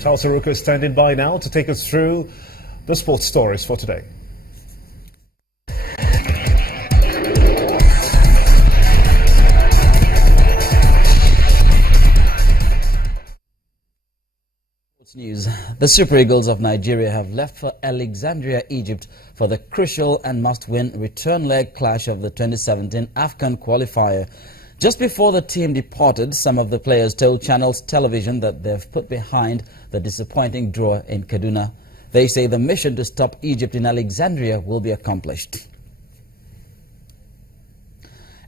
Charles Aruka is standing by now to take us through the sports stories for today. News. The Super Eagles of Nigeria have left for Alexandria, Egypt for the crucial and must-win return leg clash of the 2017 AFCON qualifier. Just before the team departed, some of the players told Channels Television that they've put behind the disappointing draw in Kaduna. They say the mission to stop Egypt in Alexandria will be accomplished.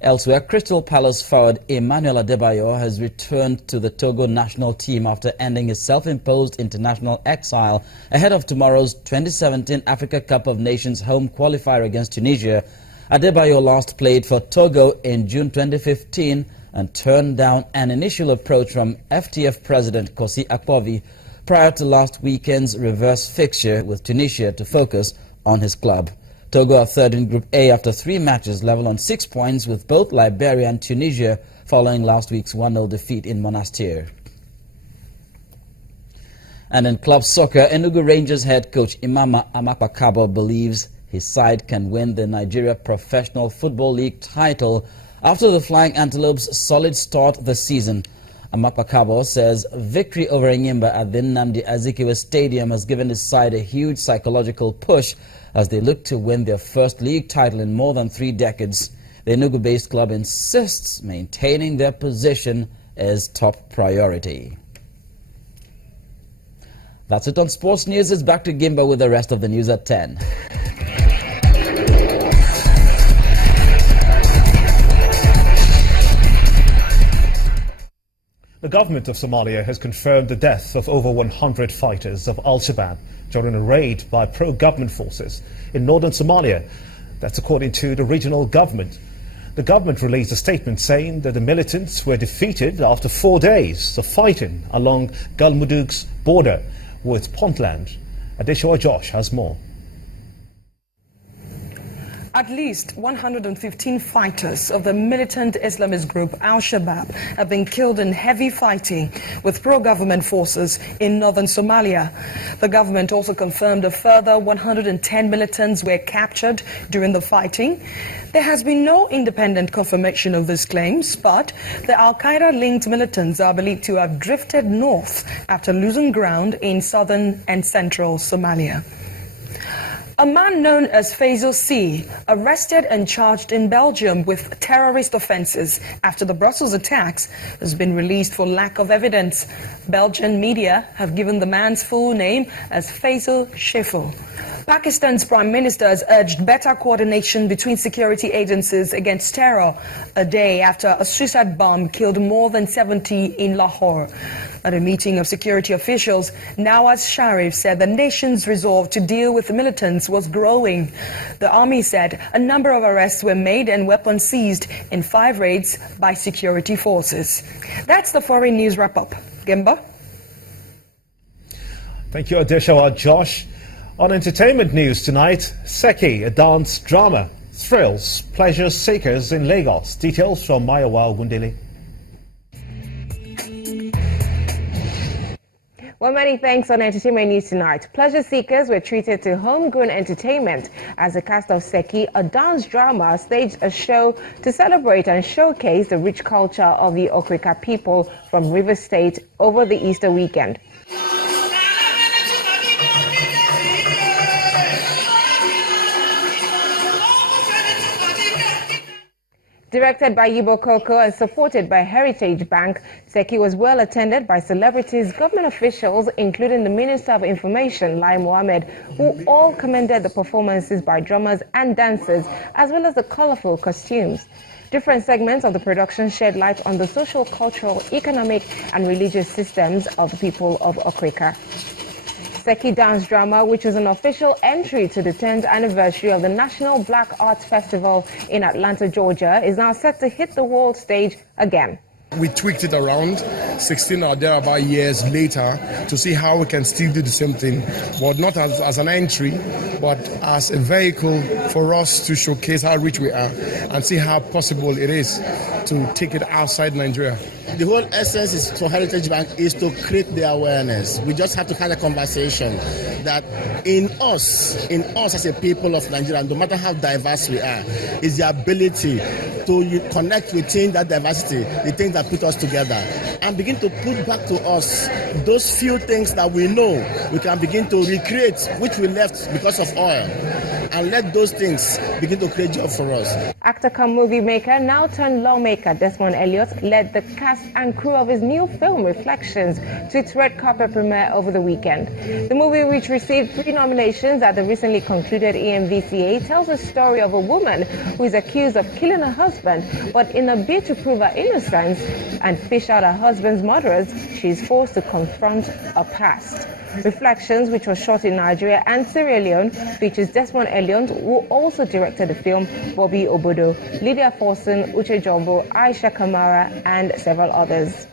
Elsewhere, Crystal Palace forward Emmanuel Adebayor has returned to the Togo national team after ending his self-imposed international exile ahead of tomorrow's 2017 Africa Cup of Nations home qualifier against Tunisia. Adebayor last played for Togo in June 2015 and turned down an initial approach from FTF President Kosi Akpovi prior to last weekend's reverse fixture with Tunisia to focus on his club. Togo are third in Group A after 3 matches, level on 6 points with both Liberia and Tunisia following last week's 1-0 defeat in Monastir. And in club soccer, Enugu Rangers head coach Imama Amakpakabo believes his side can win the Nigeria Professional Football League title after the Flying Antelopes' solid start this season. Amakpakabo says victory over Enyimba at the Nnamdi Azikiwe Stadium has given his side a huge psychological push as they look to win their first league title in more than 3 decades. The Enugu-based club insists maintaining their position is top priority. That's it on Sports News. It's back to Gimba with the rest of the news at 10. The government of Somalia has confirmed the death of over 100 fighters of Al-Shabaab during a raid by pro-government forces in northern Somalia. That's according to the regional government. The government released a statement saying that the militants were defeated after 4 days of fighting along Galmudug's border with Puntland. Adeshoa Josh has more. At least 115 fighters of the militant Islamist group Al-Shabaab have been killed in heavy fighting with pro-government forces in northern Somalia. The government also confirmed a further 110 militants were captured during the fighting. There has been no independent confirmation of these claims, but the Al-Qaeda-linked militants are believed to have drifted north after losing ground in southern and central Somalia. A man known as Faisal C, arrested and charged in Belgium with terrorist offences after the Brussels attacks, has been released for lack of evidence. Belgian media have given the man's full name as Faisal Shefel. Pakistan's Prime Minister has urged better coordination between security agencies against terror, a day after a suicide bomb killed more than 70 in Lahore. At a meeting of security officials, Nawaz Sharif said the nation's resolve to deal with the militants was growing. The army said a number of arrests were made and weapons seized in 5 raids by security forces. That's the foreign news wrap-up. Gemba? Thank you, Adeshoa Josh. On entertainment news tonight, Seki, a dance drama, thrills pleasure seekers in Lagos. Details from Mayowa Ogundele. Well, many thanks on entertainment news tonight. Pleasure seekers were treated to homegrown entertainment as the cast of Seki, a dance drama, staged a show to celebrate and showcase the rich culture of the Okrika people from Rivers State over the Easter weekend. Directed by Yibo Koko and supported by Heritage Bank, Seki was well attended by celebrities, government officials, including the Minister of Information, Lai Mohammed, who all commended the performances by drummers and dancers, as well as the colorful costumes. Different segments of the production shed light on the social, cultural, economic, and religious systems of the people of Okrika. Seki dance drama, which is an official entry to the 10th anniversary of the National Black Arts Festival in Atlanta, Georgia, is now set to hit the world stage again. We tweaked it around 16 or thereabout years later to see how we can still do the same thing, but not as an entry, but as a vehicle for us to showcase how rich we are and see how possible it is to take it outside Nigeria. The whole essence is for Heritage Bank is to create the awareness. We just have to have a conversation that in us as a people of Nigeria, no matter how diverse we are, is the ability to connect within that diversity, the things that put us together, and begin to put back to us those few things that we know we can begin to recreate, which we left because of oil, and let those things begin to create job for us. Actor come movie maker, now turned lawmaker Desmond Elliott led the cast and crew of his new film Reflections to its red carpet premiere over the weekend. The movie, which received 3 nominations at the recently concluded EMVCA, tells a story of a woman who is accused of killing her husband, but in a bid to prove her innocence and fish out her husband's murderers, she is forced to confront her past. Reflections, which was shot in Nigeria and Sierra Leone, features Desmond Elliott, who also directed the film, Bobby Obodo, Lydia Forson, Uche Jumbo, Aisha Kamara, and several others.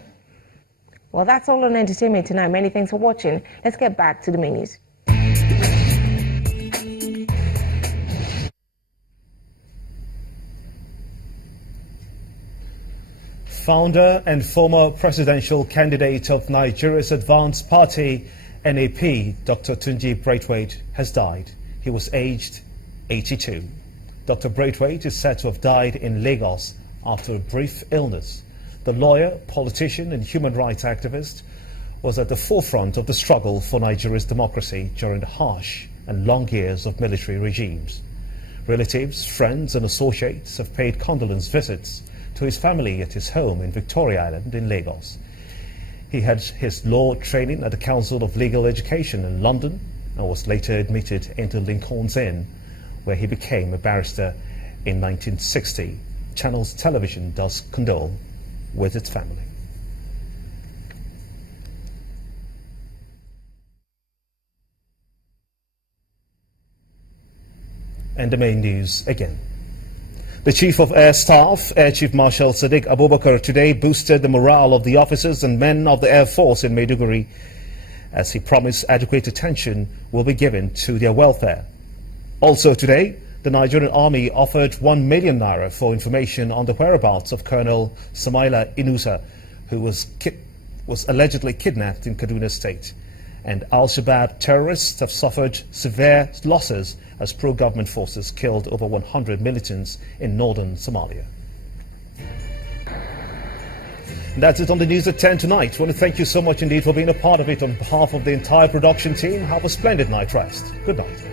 Well, that's all on entertainment tonight. Many thanks for watching. Let's get back to the main news. Founder and former presidential candidate of Nigeria's Advanced Party, NAP, Dr. Tunji Braithwaite, has died. He was aged 82. Dr. Braithwaite is said to have died in Lagos after a brief illness. The lawyer, politician, and human rights activist was at the forefront of the struggle for Nigeria's democracy during the harsh and long years of military regimes. Relatives, friends, and associates have paid condolence visits to his family at his home in Victoria Island in Lagos. He had his law training at the Council of Legal Education in London and was later admitted into Lincoln's Inn, where he became a barrister in 1960. Channels Television does condole with its family. And the main news again. The Chief of Air Staff, Air Chief Marshal Sadiq Abubakar, today boosted the morale of the officers and men of the Air Force in Maiduguri, as he promised adequate attention will be given to their welfare. Also today, the Nigerian Army offered 1 million naira for information on the whereabouts of Colonel Samaila Inusa, who was allegedly kidnapped in Kaduna State. And Al-Shabaab terrorists have suffered severe losses as pro-government forces killed over 100 militants in northern Somalia. And that's it on the news at 10 tonight. I want to thank you so much indeed for being a part of it. On behalf of the entire production team, have a splendid night rest. Good night.